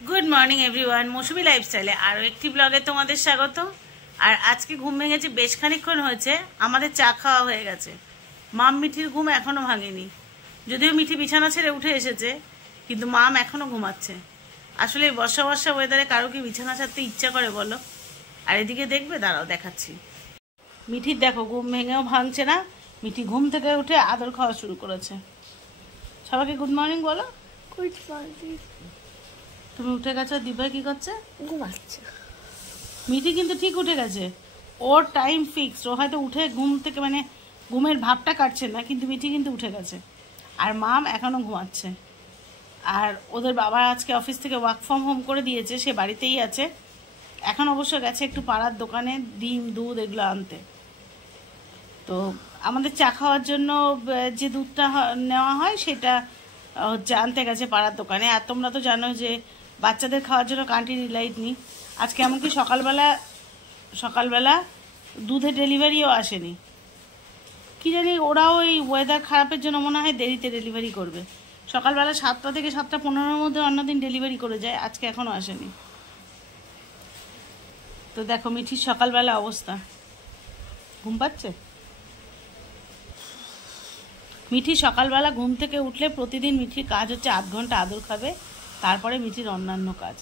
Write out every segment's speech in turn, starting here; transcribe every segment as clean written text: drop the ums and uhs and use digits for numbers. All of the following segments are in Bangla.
গুড মর্নিং এভরিওয়ান, মৌসুমী লাইফস্টাইলে আরও একটি ব্লগে তোমাদের স্বাগত। আর আজকে ঘুম ভেঙেছে, বেশ খানিকক্ষণ হয়েছে, আমাদের চা খাওয়া হয়ে গেছে। মাম মিঠির ঘুম এখনও ভাঙেনি, যদিও মিঠি বিছানা ছেড়ে উঠে এসেছে, কিন্তু মাম এখনও ঘুমাচ্ছে। আসলে এই বর্ষা বর্ষা ওয়েদারে কারো কি বিছানা ছাড়তে ইচ্ছা করে বলো? আর এদিকে দেখবে, দাঁড়াও দেখাচ্ছি। মিঠির দেখো ঘুম ভেঙেও ভাঙছে না, মিঠি ঘুম থেকে উঠে আদর খাওয়া শুরু করেছে। সবাইকে গুড মর্নিং বলো। Good morning. তুমি উঠে গেছো, দিব্যা কি করছে? ঘুমাচ্ছে। মিঠি কিন্তু ঠিক উঠে গেছে, ওর টাইম ফিক্সড। ও হয়তো উঠে ঘুম থেকে মানে ঘুমের ভাবটা কাটছে না, কিন্তু মিঠি কিন্তু উঠে গেছে। আর মাম এখনও ঘুমাচ্ছে। আর ওদের বাবা আজকে অফিস থেকে ওয়ার্ক ফ্রম হোম করে দিয়েছে, সে বাড়িতেই আছে। এখন অবশ্য গেছে একটু পাড়ার দোকানে ডিম দুধ এগুলো আনতে। তো আমাদের চা খাওয়ার জন্য যে দুধটা নেওয়া হয় সেটা হচ্ছে আনতে গেছে পাড়ার দোকানে। আর তোমরা তো জানো যে বাচ্চাদের খাওয়ার জন্য কান্ট্রি ডিলাইট নিই। আজকে এমনকি সকালবেলা দুধের ডেলিভারিও আসেনি। কি জানি, ওরাও ওই ওয়েদার খারাপের জন্য মনে হয় দেরিতে ডেলিভারি করবে। সকালবেলা 7টা থেকে 7:15-র মধ্যে অন্যদিন ডেলিভারি করে যায়, আজকে এখনও আসেনি। তো দেখো মিঠির সকালবেলা অবস্থা, ঘুম পাচ্ছে। মিঠি সকালবেলা ঘুম থেকে উঠলে প্রতিদিন মিঠির কাজ হচ্ছে 8 ঘন্টা আদর খাবে, তারপরে মিঠির অন্যান্য কাজ।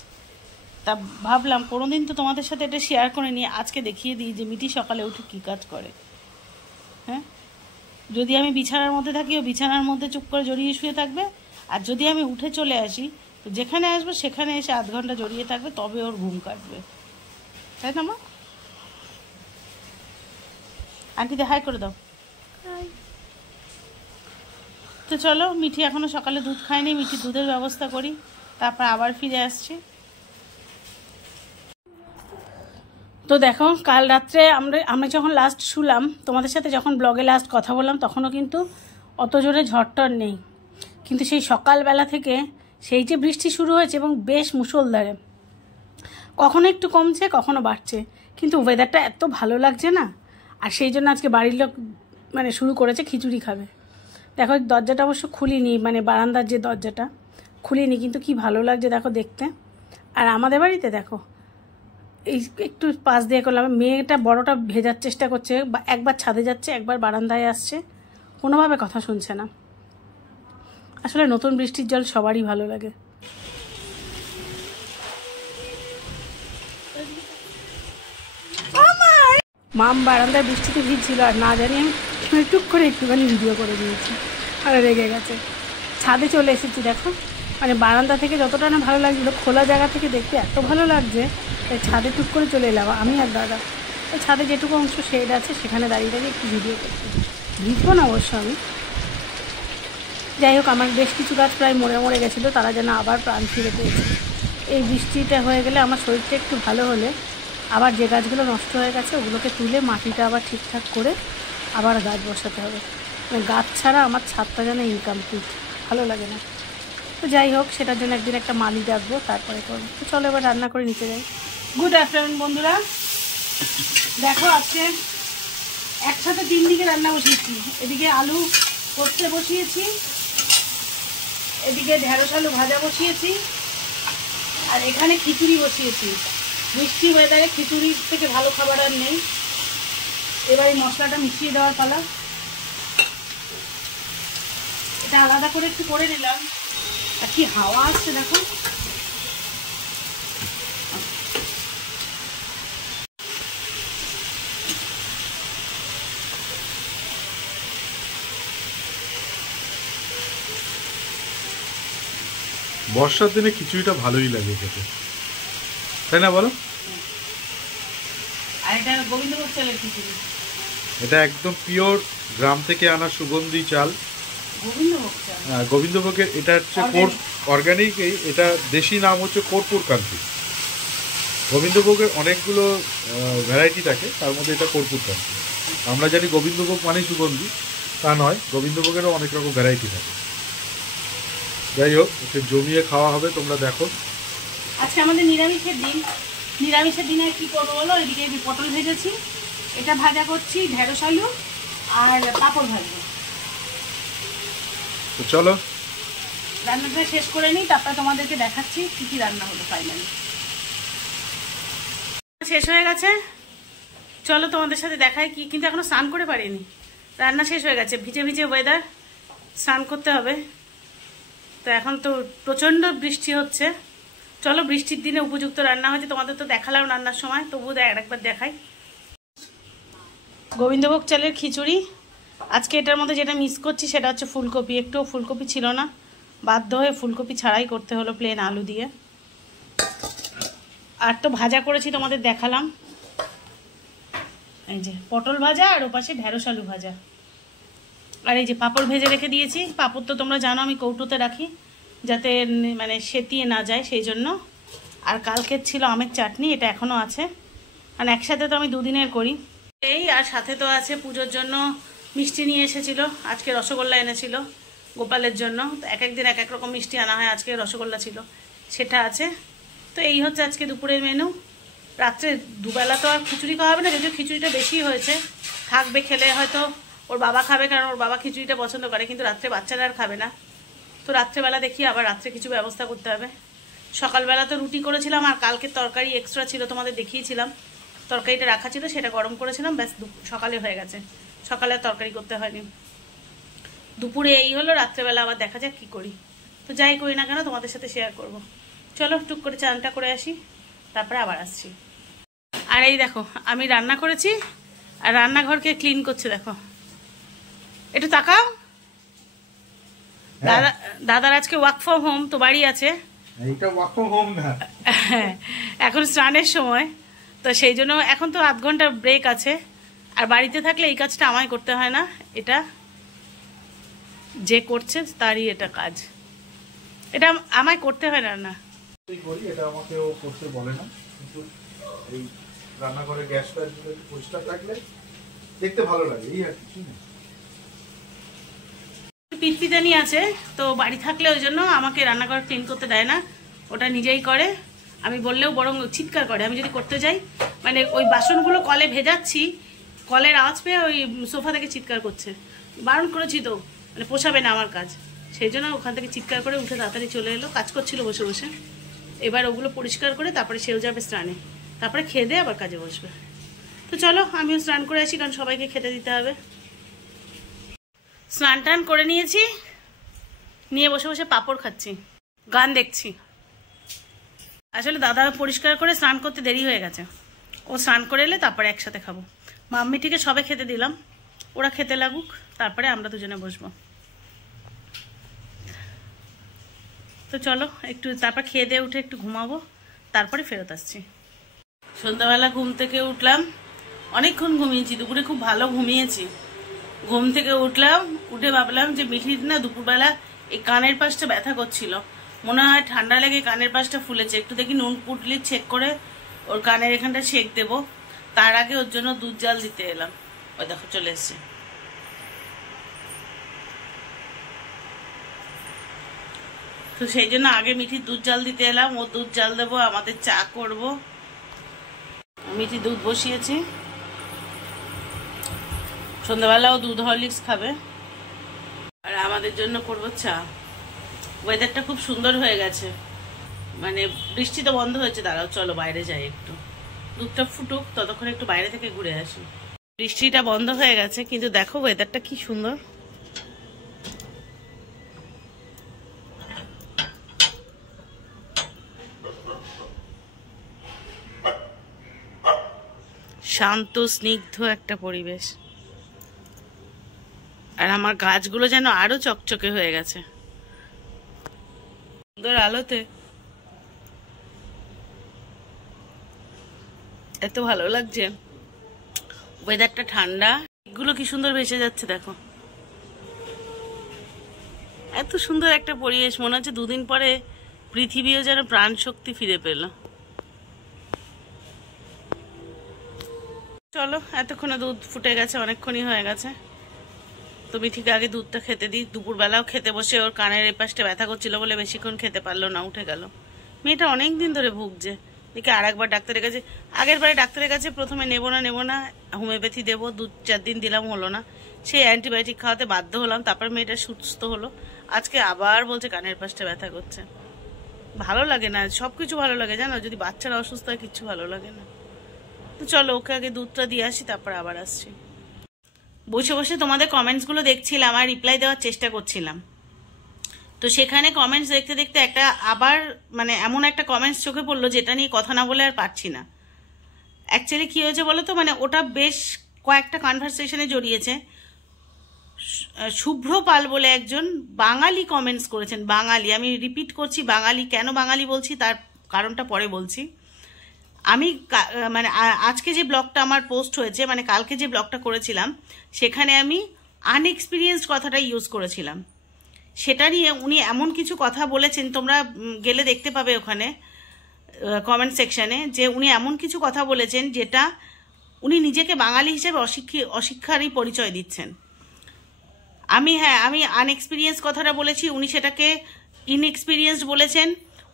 তা ভাবলাম কোনোদিন তো তোমাদের সাথে এটা শেয়ার করে নিয়ে আজকে দেখিয়ে দিই যে মিঠি সকালে উঠে কী কাজ করে। হ্যাঁ, যদি আমি বিছানার মধ্যে থাকি, ও বিছানার মধ্যে চুপ করে জড়িয়ে শুয়ে থাকবে। আর যদি আমি উঠে চলে আসি, তো যেখানে আসবো সেখানে এসে 8 ঘন্টা জড়িয়ে থাকবে, তবে ওর ঘুম কাটবে। তাই না মা? আন্টিতে হাই করে দাও। তো চলো, মিঠি এখনো সকালে দুধ খায়নি, মিঠি দুধের ব্যবস্থা করি, তারপর আবার ফিরে আসছি। তো দেখো, কাল রাত্রে আমরা যখন লাস্ট শুলাম, তোমাদের সাথে যখন ব্লগে লাস্ট কথা বললাম, তখনও কিন্তু অত জোরে ঝড়টর নেই। কিন্তু সেই সকালবেলা থেকে সেই যে বৃষ্টি শুরু হয়েছে, এবং বেশ মুষলধারে, কখনো একটু কমছে কখনো বাড়ছে, কিন্তু ওয়েদারটা এত ভালো লাগছে না। আর সেই জন্য আজকে বাড়ির লোক মানে শুরু করেছে খিচুড়ি খাবে। দেখো, দরজাটা অবশ্য খুলিনি, মানে বারান্দার যে দরজাটা খুলিনি, কিন্তু কি ভালো লাগছে দেখো দেখতে। আর আমাদের বাড়িতে দেখো, এই একটু পাশ দিয়ে করলাম, মেয়েটা বড়টা ভেজার চেষ্টা করছে, একবার ছাদে যাচ্ছে একবার বারান্দায় আসছে, কোনোভাবে কথা শুনছে না। আসলে নতুন বৃষ্টির জল সবারই ভালো লাগে। মাম বারান্দায় বৃষ্টিতে ভিজছিল, আর না জানি আমি টুক করে একটুখানি ভিডিও করে দিয়েছি, আর রেগে গেছে। ছাদে চলে এসেছি দেখো, মানে বারান্দা থেকে যতটা না ভালো লাগছিলো, খোলা জায়গা থেকে দেখতে এত ভালো লাগছে, তাই ছাদে টুক করে চলে এলাম আমি আর দাদা। তাই ছাদে যেটুকু অংশ শেড আছে সেখানে দাঁড়িয়ে দাঁড়িয়ে একটু ভিডিও করছি। ভিজবো না অবশ্য আমি। যাই হোক, আমার বেশ কিছু গাছ প্রায় মরে গেছিলো, তারা যেন আবার প্রাণ ফিরে পেয়েছে। এই বৃষ্টিটা হয়ে গেলে আমার শরীরটা একটু ভালো হলে আবার যে গাছগুলো নষ্ট হয়ে গেছে ওগুলোকে তুলে মাটিটা আবার ঠিকঠাক করে আবার গাছ বসাতে হবে। মানে গাছ ছাড়া আমার ছাদটা যেন ইনকমপ্লিট, ভালো লাগে না। তো যাই হোক, সেটার জন্য একদিন একটা মালি ডাকবো, তারপরে করবো। তো চলো এবার রান্না করে নিতে যাই। গুড আফটারনুন বন্ধুরা। দেখো, আজকে একসাথে 3 দিকে রান্না বসিয়েছি। এদিকে আলু করতে বসিয়েছি, এদিকে ঢেঁড়স আলু ভাজা বসিয়েছি, আর এখানে খিচুড়ি বসিয়েছি। বৃষ্টি ওয়েদারে খিচুড়ির থেকে ভালো খাবার আর নেই। এবার এই মশলাটা মিশিয়ে দেওয়ার পালা। এটা আলাদা করে একটু করে নিলাম। আর কি হাওয়া আসছে দেখো। বর্ষার দিনে খিচুড়িটা ভালোই লাগে খেতে, তাই না বলো? আর এটা গোবিন্দভোগ চালের খিচুড়ি, এটা একদম পিওর গ্রাম থেকে আনা সুগন্ধি চাল, গোবিন্দভোগ চাল। গোবিন্দভোগের। এটা হচ্ছে অর্গানিক। এটা দেশি নাম হচ্ছে কর্পূর কান্তি। গোবিন্দভোগের অনেকগুলো ভ্যারাইটি থাকে, তার মধ্যে এটা কর্পূর কান্তি। আমরা জানি গোবিন্দভোগ মানে সুগন্ধি, তা নয়, গোবিন্দভোগেরও অনেক রকম ভ্যারাইটি থাকে। যাই হোক, ওকে জমিয়ে খাওয়া হবে, তোমরা দেখো। আজকে আমাদের নিরামিষের দিন। নিরামিষের দিনে কি করবো বলো? এদিকে পটল ভেজেছি, এটা ভাজা করছি, ঢেঁড়স আলু আর পাঁপড় ভাজবো। তো চলো রান্নাটা শেষ করে নিই, তারপরে তোমাদেরকে দেখাচ্ছি কি কি রান্না হলো ফাইনালি। শেষ হয়ে গেছে, চলো তোমাদের সাথে দেখাই কি। কিন্তু এখনো স্নান করে পারিনি, রান্না শেষ হয়ে গেছে। ভিজে ভিজে ওয়েদার, স্নান করতে হবে। তো এখন তো প্রচণ্ড বৃষ্টি হচ্ছে। চলো, বৃষ্টির দিনে উপযুক্ত রান্না হয়েছে, তোমাদের তো দেখালাম রান্নার সময়, তবুও আরেকবার দেখাই। গোবিন্দভোগ চালের খিচুড়ি। আজকে এটার মধ্যে যেটা মিস করছি সেটা হচ্ছে ফুলকপি। একটু ফুলকপি ছিল না, বাধ্য হয়ে ফুলকপি ছাড়াই করতে হলো, প্লেন আলু দিয়ে। আর তো ভাজা করেছি, তোমাদের দেখালাম। এই যে পটল ভাজা, আর ওপাশে ঢেঁড়স আলু ভাজা। আর এই যে পাঁপড় ভেজে রেখে দিয়েছি। পাঁপড় তো তোমরা জানো আমি কৌটোতে রাখি, যাতে মানে সেতিয়ে না যায়, সেই জন্য। আর কালকের ছিল আমের চাটনি, এটা এখনও আছে। আর একসাথে তো আমি দুদিনের করি। এই আর সাথে তো আছে পুজোর জন্য মিষ্টি নিয়ে এসেছিল। আজকে রসগোল্লা এনেছিল গোপালের জন্য। তো এক একদিন এক এক রকম মিষ্টি আনা হয়, আজকে রসগোল্লা ছিল, সেটা আছে। তো এই হচ্ছে আজকে দুপুরের মেনু। রাত্রে দুবেলা তো আর খিচুড়ি খাওয়া হবে না, যদিও খিচুড়িটা বেশি হয়েছে, থাকবে, খেলে হয়তো ওর বাবা খাবে, কারণ ওর বাবা খিচুড়িটা পছন্দ করে। কিন্তু রাত্রে বাচ্চারা আর খাবে না, তো রাত্রেবেলা দেখি আবার রাত্রে কিছু ব্যবস্থা করতে হবে। সকালবেলা তো রুটি করেছিলাম, আর কালকে তরকারি এক্সট্রা ছিল, তোমাদের দেখিয়েছিলাম। তরকারিটা রাখা ছিল, সেটা গরম করেছিলাম, ব্যাস সকালে হয়ে গেছে। সকালে তরকারি করতে হয়নি। দুপুরে এই হলো, রাত্রেবেলা আবার দেখা যাক কী করি। তো যাই করি না কেন তোমাদের সাথে শেয়ার করব। চলো টুক করে চানটা করে আসি, তারপরে আবার আসছি। আর এই দেখো আমি রান্না করেছি, আর রান্নাঘরকে ক্লিন করছে, দেখো একটু তাকাও। দাদার আজকে ওয়ার্ক ফ্রম হোম, তো বাড়ি আছে। এইটা ওয়ার্ক ফ্রম হোম না, এখন স্নানের সময়, তো সেই জন্য এখন তো আধ ঘন্টা ব্রেক আছে। আর বাড়িতে থাকলে এই কাজটা আমায় করতে হয় না, এটা যে করছে তারই এটা কাজ, এটা আমায় করতে হয় না। করি এটা, আমাকে ও করতে বলে না, কিন্তু এই রান্নাঘরে গ্যাসটা পরিষ্কার থাকলে দেখতে ভালো লাগে, এই আর কিছু না। পিতপিতানি আছে, তো বাড়ি থাকলে ওই জন্য আমাকে রান্নাঘর ক্লিন করতে দেয় না, ওটা নিজেই করে। আমি বললেও বরং চিৎকার করে আমি যদি করতে যাই। মানে ওই বাসনগুলো কলে ভেজাচ্ছি, কলের আওয়াজ পেয়ে ওই সোফা থেকে চিৎকার করছে। বারণ করেছি তো, মানে পোষাবে না আমার কাজ, সেই জন্য ওখান থেকে চিৎকার করে উঠে তাড়াতাড়ি চলে এলো। কাজ করছিল বসে বসে, এবার ওগুলো পরিষ্কার করে তারপরে সেও যাবে স্নানে, তারপরে খেয়ে দিয়ে আবার কাজে বসবে। তো চলো আমিও স্নান করে আসি, কারণ সবাইকে খেতে দিতে হবে। স্নান টান করে নিয়েছি, নিয়ে বসে বসে পাঁপড় খাচ্ছি, গান দেখছি। আসলে দাদা পরিষ্কার করে স্নান করতে দেরি হয়ে গেছে, ও স্নান করে এলে তারপরে একসাথে খাবো। মাম্মিটিকে সবে খেতে দিলাম, ওরা খেতে লাগুক, তারপরে আমরা দুজনে বসবো। তো চলো একটু তারপর খেয়ে দিয়ে উঠে একটু ঘুমাবো, তারপরে ফেরত আসছি। সন্ধ্যাবেলা ঘুম থেকে উঠলাম, অনেকক্ষণ ঘুমিয়েছি, দুপুরে খুব ভালো ঘুমিয়েছি। ঘুম থেকে উঠলাম, উঠে ভাবলাম যে মিঠির না দুপুরবেলা এই কানের পাশটা ব্যথা করছিল, মনে হয় ঠান্ডা লেগে কানের পাশটা ফুলেছে। একটু দেখি নুন পুটলি চেক করে ওর কানের এখানটা সেঁক দেবো, তার আগে ওর জন্য দুধ জাল দিতে এলাম। ওই দেখো চলে এসছে। তো সেই জন্য আগে মিঠির দুধ জাল দিতে এলাম, ও দুধ জাল দেবো, আমাদের চা করব। মিঠি দুধ বসিয়েছি, সন্ধ্যাবেলাও দুধ হরলিক্স খাবে, আর আমাদের জন্য করবো চা। ওয়েদারটা খুব সুন্দর হয়ে গেছে, মানে বৃষ্টি তো বন্ধ হয়েছে। দাঁড়াও চলো বাইরে যাই, একটু দুধটা ফুটুক, ততক্ষণ একটু বাইরে থেকে ঘুরে আসি। বৃষ্টিটা বন্ধ হয়ে গেছে, কিন্তু দেখো ওয়েদারটা কি সুন্দর। শান্ত স্নিগ্ধ একটা পরিবেশ, আর আমার গাছগুলো যেন আরো চকচকে হয়ে গেছে সুন্দর আলোতে। এত ভালো লাগছে, ওয়েদারটা ঠান্ডা, এগুলো কি সুন্দর ভেসে যাচ্ছে দেখো। এত সুন্দর একটা পরিবেশ, মনে হচ্ছে দুদিন পরে পৃথিবীও যেন প্রাণ শক্তি ফিরে পেল। চলো এতক্ষণে দুধ ফুটে গেছে, অনেকক্ষণই হয়ে গেছে। তো মিঠিকে আগে দুধটা খেতে দিই। দুপুরবেলাও খেতে বসে ওর কানের এপাশটা ব্যথা করছিল বলে বেশিক্ষণ খেতে পারলো না, উঠে গেল। মেয়েটা অনেক দিন ধরে ভুগছে, দেখে আর একবার ডাক্তারের কাছে, আগের বারে ডাক্তারের কাছে প্রথমে নেবো না হোমিওপ্যাথি দেবো, 2-4 দিন দিলাম, হলো না। সেই অ্যান্টিবায়োটিক খাওয়াতে বাধ্য হলাম, তারপর মেয়েটা সুস্থ হলো। আজকে আবার বলছে কানের পাশটা ব্যথা করছে। ভালো লাগে না, সব কিছু ভালো লাগে জানো, যদি বাচ্চারা অসুস্থ হয় কিচ্ছু ভালো লাগে না। তো চলো ওকে আগে দুধটা দিয়ে আসি, তারপর আবার আসছি। বসে বসে তোমাদের কমেন্টসগুলো দেখছিলাম আর রিপ্লাই দেওয়ার চেষ্টা করছিলাম। তো সেখানে কমেন্টস দেখতে দেখতে একটা আবার মানে এমন একটা কমেন্টস চোখে পড়লো যেটা নিয়ে কথা না বলে আর পারছি না। অ্যাকচুয়ালি কী হয়েছে বলো তো, মানে ওটা বেশ কয়েকটা কনভারসেশনে জড়িয়েছে। শুভ্র পাল বলে একজন বাঙালি কমেন্টস করেছেন, বাঙালি, আমি রিপিট করছি বাঙালি, কেন বাঙালি বলছি তার কারণটা পরে বলছি। আমি মানে আজকে যে ব্লগটা আমার পোস্ট হয়েছে, মানে কালকে যে ব্লগটা করেছিলাম সেখানে আমি আনএক্সপিরিয়েন্সড কথাটা ইউজ করেছিলাম। সেটা নিয়ে উনি এমন কিছু কথা বলেছেন, তোমরা গেলে দেখতে পাবে ওখানে কমেন্ট সেকশানে, যে উনি এমন কিছু কথা বলেছেন যেটা উনি নিজেকে বাঙালি হিসেবে অশিক্ষারই পরিচয় দিচ্ছেন। আমি আনএক্সপিরিয়েন্স কথাটা বলেছি, উনি সেটাকে ইনএক্সপিরিয়েন্সড বলেছেন।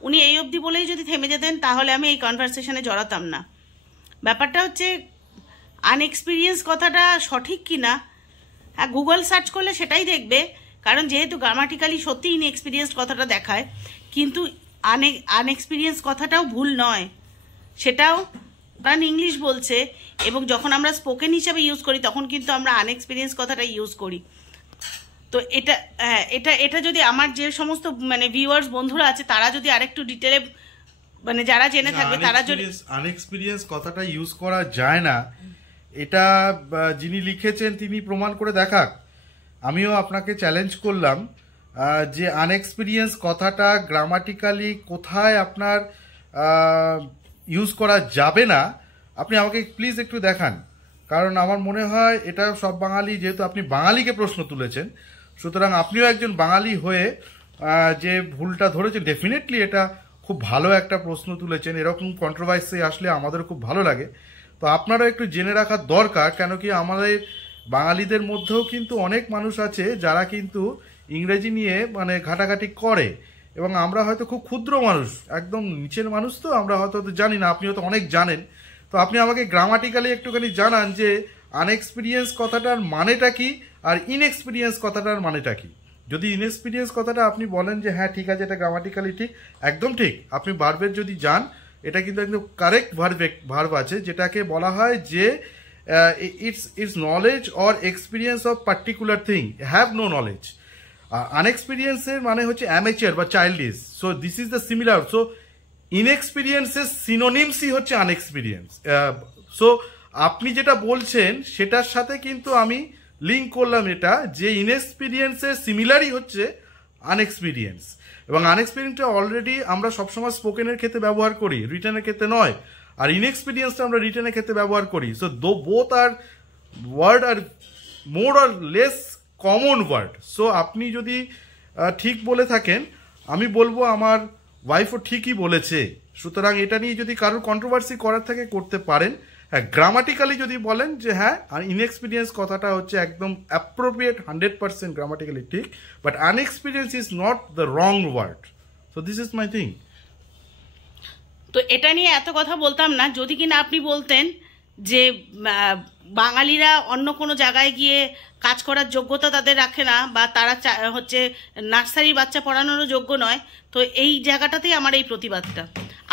উনি এই অবধি বলেই যদি থেমে যেতেন তাহলে আমি এই কনভারসেশনে জড়াতাম না। ব্যাপারটা হচ্ছে আনএক্সপিরিয়েন্স কথাটা সঠিক কি না, হ্যাঁ গুগল সার্চ করলে সেটাই দেখবে, কারণ যেহেতু গ্রামাটিক্যালি সত্যি ইনএক্সপিরিয়েন্সড কথাটা দেখায়, কিন্তু আনএক্সপিরিয়েন্স কথাটাও ভুল নয়, সেটাও কারণ ইংলিশ বলছে, এবং যখন আমরা স্পোকেন হিসাবে ইউজ করি তখন কিন্তু আমরা আনএক্সপিরিয়েন্স কথাটা ইউজ করি। তো এটা যদি আমার যে সমস্ত মানে ভিউয়ার্স বন্ধুরা আছে তারা যদি আরেকটু ডিটেলে মানে যারা জেনে থাকবে তারা যদি আনএক্সপিরিয়েন্স কথাটা ইউজ করা যায় না, এটা যিনি লিখেছেন তিনি প্রমাণ করে দেখাক। আমিও আপনাকে চ্যালেঞ্জ করলাম যে আনএক্সপিরিয়েন্স কথাটা গ্রামাটিক্যালি কোথায় আপনার ইউজ করা যাবে না, আপনি আমাকে প্লিজ একটু দেখান। কারণ আমার মনে হয় এটা সব বাঙালি, যেহেতু আপনি বাঙালিকে প্রশ্ন তুলেছেন, সুতরাং আপনিও একজন বাঙালি হয়ে যে ভুলটা ধরেছেন, ডেফিনেটলি এটা খুব ভালো একটা প্রশ্ন তুলেছেন। এরকম কন্ট্রোভার্সি আসলে আমাদের খুব ভালো লাগে। তো আপনারা একটু জেনে রাখার দরকার, কেন কি আমাদের বাঙালিদের মধ্যেও কিন্তু অনেক মানুষ আছে যারা কিন্তু ইংরেজি নিয়ে মানে ঘাটাঘাটি করে, এবং আমরা হয়তো খুব ক্ষুদ্র মানুষ, একদম নিচের মানুষ, তো আমরা হয়তো জানি না, আপনি হয়তো অনেক জানেন। তো আপনি আমাকে গ্রামাটিক্যালি একটুখানি জানান যে আনএক্সপিরিয়েন্স কথাটার মানেটা কি আর ইনএক্সপিরিয়েন্স কথাটার মানেটা কি। যদি ইনএক্সপিরিয়েন্স কথাটা আপনি বলেন যে হ্যাঁ ঠিক আছে এটা গ্রামাটিক্যালি ঠিক, একদম ঠিক, আপনি ভার্বের যদি যান এটা কিন্তু একদম কারেক্ট ভার্ব আছে, যেটাকে বলা হয় যে it's knowledge or experience of particular thing, have no knowledge. আনএক্সপিরিয়েন্সের মানে হচ্ছে অ্যামেচার বা childish. So this is the similar. So ইনএক্সপিরিয়েন্সের সিনোনিমসই হচ্ছে আনএক্সপিরিয়েন্স। সো আপনি যেটা বলছেন সেটার সাথে কিন্তু আমি লিঙ্ক করলাম এটা, যে ইনএক্সপিরিয়েন্সের সিমিলারই হচ্ছে আনএক্সপিরিয়েন্স, এবং আনএক্সপিরিয়েন্সটা অলরেডি আমরা সবসময় স্পোকেনের ক্ষেত্রে ব্যবহার করি, রিটেনের ক্ষেত্রে নয়। আর ইনএক্সপিরিয়েন্সটা আমরা রিটেনের ক্ষেত্রে ব্যবহার করি। সো বোথ আর ওয়ার্ড আর মোর আর লেস কমন ওয়ার্ড। সো আপনি যদি ঠিক বলে থাকেন, আমি বলবো আমার ওয়াইফও ঠিকই বলেছে। সুতরাং এটা নিয়ে যদি কারোর কন্ট্রোভার্সি করার থাকে করতে পারেন। হ্যাঁ গ্রামাটিক্যালি যদি বলেন যে হ্যাঁ ইনএক্সপিরিয়েন্স কথাটা হচ্ছে একদম অ্যাপ্রোপ্রিয়েট 100% গ্রামাটিক্যালি ঠিক, but unexperience is not the wrong word. So this is my thing. তো এটা নিয়ে এত কথা বলতাম না যদি কিনা আপনি বলতেন যে বাঙালিরা অন্য কোনো জায়গায় গিয়ে কাজ করার যোগ্যতা তাদের রাখে না, বা তারা হচ্ছে নার্সারির বাচ্চা পড়ানোরও যোগ্য নয়। তো এই জায়গাটাতেই আমার এই প্রতিবাদটা।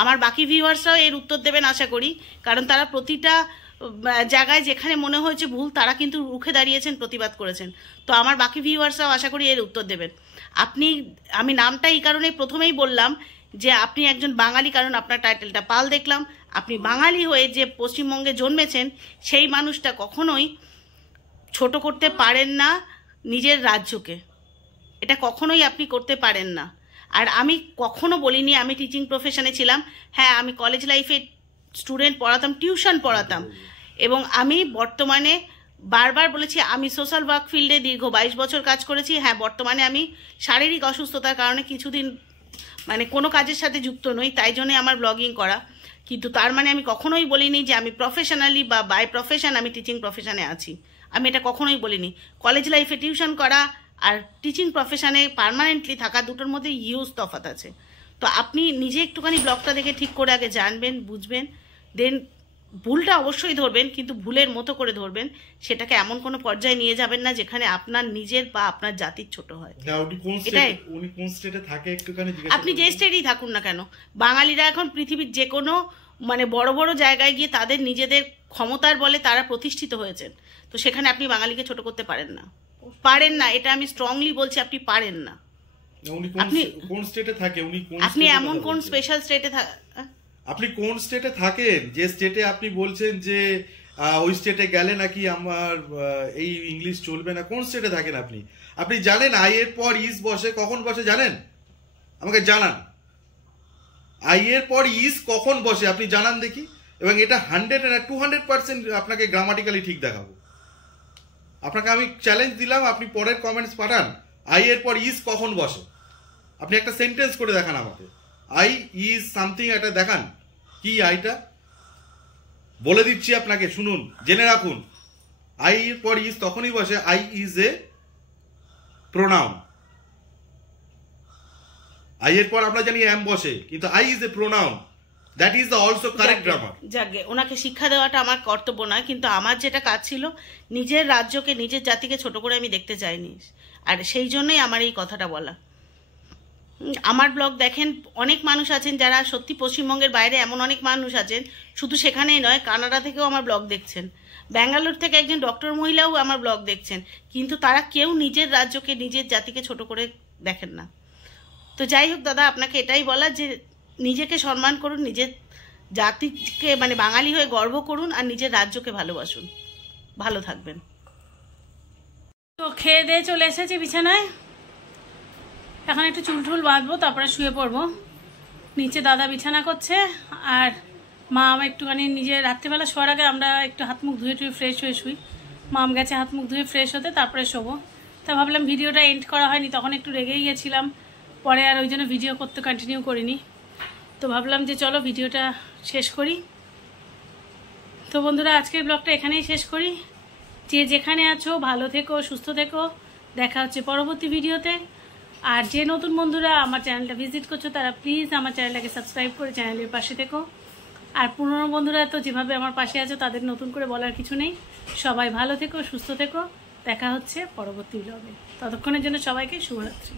আমার বাকি ভিউয়ার্সরাও এর উত্তর দেবেন আশা করি, কারণ তারা প্রতিটা জায়গায় যেখানে মনে হয়েছে ভুল তারা কিন্তু রুখে দাঁড়িয়েছেন, প্রতিবাদ করেছেন। তো আমার বাকি ভিউয়ার্সরাও আশা করি এর উত্তর দেবেন। আমি নামটা এই কারণে প্রথমেই বললাম যে আপনি একজন বাঙালি, কারণ আপনার টাইটেলটা পাল দেখলাম। আপনি বাঙালি হয়ে যে পশ্চিমবঙ্গে জন্মেছেন সেই মানুষটা কখনোই ছোট করতে পারেন না নিজের রাজ্যকে, এটা কখনোই আপনি করতে পারেন না। আর আমি কখনো বলিনি আমি টিচিং প্রফেশনে ছিলাম। হ্যাঁ আমি কলেজ লাইফে স্টুডেন্ট পড়াতাম, টিউশন পড়াতাম, এবং আমি বর্তমানে বারবার বলেছি আমি সোশ্যাল ওয়ার্ক ফিল্ডে দীর্ঘ 22 বছর কাজ করেছি। হ্যাঁ বর্তমানে আমি শারীরিক অসুস্থতার কারণে কিছুদিন মানে কোনো কাজের সাথে যুক্ত নই, তাই জন্যে আমার ব্লগিং করা। কিন্তু তার মানে আমি কখনোই বলিনি যে আমি প্রফেশনালি বা বাই প্রফেশন আমি টিচিং প্রফেশনে আছি, আমি এটা কখনোই বলিনি। কলেজ লাইফে টিউশন করা আর টিচিং প্রফেশনে পার্মানেন্টলি থাকা দুটোর মধ্যে হিউজ তফাৎ আছে। তো আপনি নিজে একটুখানি ব্লগটা দেখে ঠিক করে আগে জানবেন, বুঝবেন, দেন ভুলটা অবশ্যই ধরবেন, কিন্তু ভুলের মতো করে ধরবেন। সেটাকে এমন কোনো পর্যায়ে নিয়ে যাবেন না যেখানে আপনার নিজের বা আপনার জাতির ছোট হয়। আপনি যে স্টেটেই থাকুন না কেন, বাঙালিরা এখন পৃথিবীর যে কোনো মানে বড় বড় জায়গায় গিয়ে তাদের নিজেদের ক্ষমতার বলে তারা প্রতিষ্ঠিত হয়েছেন। তো সেখানে আপনি বাঙালিকে ছোট করতে পারেন না, পারেন না। এটা আমি স্ট্রংলি বলছি, আপনি পারেন না। আপনি কোন স্টেটে থাকে? আপনি এমন কোন স্পেশাল স্টেটে আপনি কোন স্টেটে থাকেন যে স্টেটে আপনি বলছেন যে ওই স্টেটে গেলে নাকি আমার এই ইংলিশ চলবে না? কোন স্টেটে থাকেন আপনি? আপনি জানেন আই এর পর ইজ বসে কখন বসে জানেন? আমাকে জানান আই এর পর ইজ কখন বসে, আপনি জানান দেখি। এবং এটা 100 না 200% আপনাকে গ্রামাটিক্যালি ঠিক দেখাবো। আপনাকে আমি চ্যালেঞ্জ দিলাম, আপনি পরের কমেন্টস পাঠান আই এর পর ইজ কখন বসে। আপনি একটা সেন্টেন্স করে দেখান আমাকে, আই ইজ সামথিং একটা দেখান। কি আইটা বলে দিচ্ছি আপনাকে, শুনুন, জেনে রাখুন। আই এর পর ইজ তখনই বসে, I is a pronoun. I এর পর আমরা জানি এম বসে, কিন্তু I is a pronoun. That is the also correct grammar. যাকে ওনাকে শিক্ষা দেওয়াটা আমার কর্তব্য নয়, কিন্তু আমার যেটা কাজ ছিল, নিজের রাজ্যকে নিজের জাতিকে ছোট করে আমি দেখতে চাইনি। আর সেই জন্যই আমার এই কথাটা বলা। আমার ব্লগ দেখেন অনেক মানুষ আছেন যারা সত্যি পশ্চিমবঙ্গের বাইরে, এমন অনেক মানুষ আছেন, শুধু সেখানেই নয়, কানাডা থেকেও আমার ব্লগ দেখছেন, ব্যাঙ্গালোর থেকে একজন ডক্টর মহিলাও আমার ব্লগ দেখছেন, কিন্তু তারা কেউ নিজের রাজ্যকে নিজের জাতিকে ছোট করে দেখেন না। তো যাই হোক দাদা, আপনাকে এটাই বলা যে নিজেকে সম্মান করুন, নিজের জাতিকে মানে বাঙালি হয়ে গর্ব করুন, আর নিজের রাজ্যকে ভালোবাসুন। ভালো থাকবেন। তো খেয়ে দিয়ে চলে এসেছি বিছানায়, এখন একটু চুল টুল বাঁধবো, তারপরে শুয়ে পড়বো। নিচে দাদা বিছানা করছে, আর মা আমার একটুখানি নিজে রাত্রিবেলা শোয়ার আগে আমরা একটু হাত মুখ ধুয়ে টুয়ে ফ্রেশ হয়ে শুই। মাম গেছে হাত মুখ ধুয়ে ফ্রেশ হতে, তারপরে শোবো। তা ভাবলাম ভিডিওটা এন্ড করা হয়নি, তখন একটু রেগেই গেছিলাম, পরে আর ওই জন্য ভিডিও করতে কন্টিনিউ করিনি। তো ভাবলাম যে চলো ভিডিওটা শেষ করি। তো বন্ধুরা, আজকের ব্লগটা এখানেই শেষ করি। যে যেখানে আছো ভালো থেকো, সুস্থ থেকো। দেখা হচ্ছে পরবর্তী ভিডিওতে। আর যে নতুন বন্ধুরা আমার চ্যানেলটা ভিজিট করছো, তারা প্লিজ আমার চ্যানেলটাকে সাবস্ক্রাইব করে চ্যানেলের পাশে থেকো। আর পুরনো বন্ধুরা তো যেভাবে আমার পাশে আছো, তাদের নতুন করে বলার কিছু নেই। সবাই ভালো থেকো, সুস্থ থেকো। দেখা হচ্ছে পরবর্তী ব্লগে। ততক্ষণের জন্য সবাইকে শুভরাত্রি।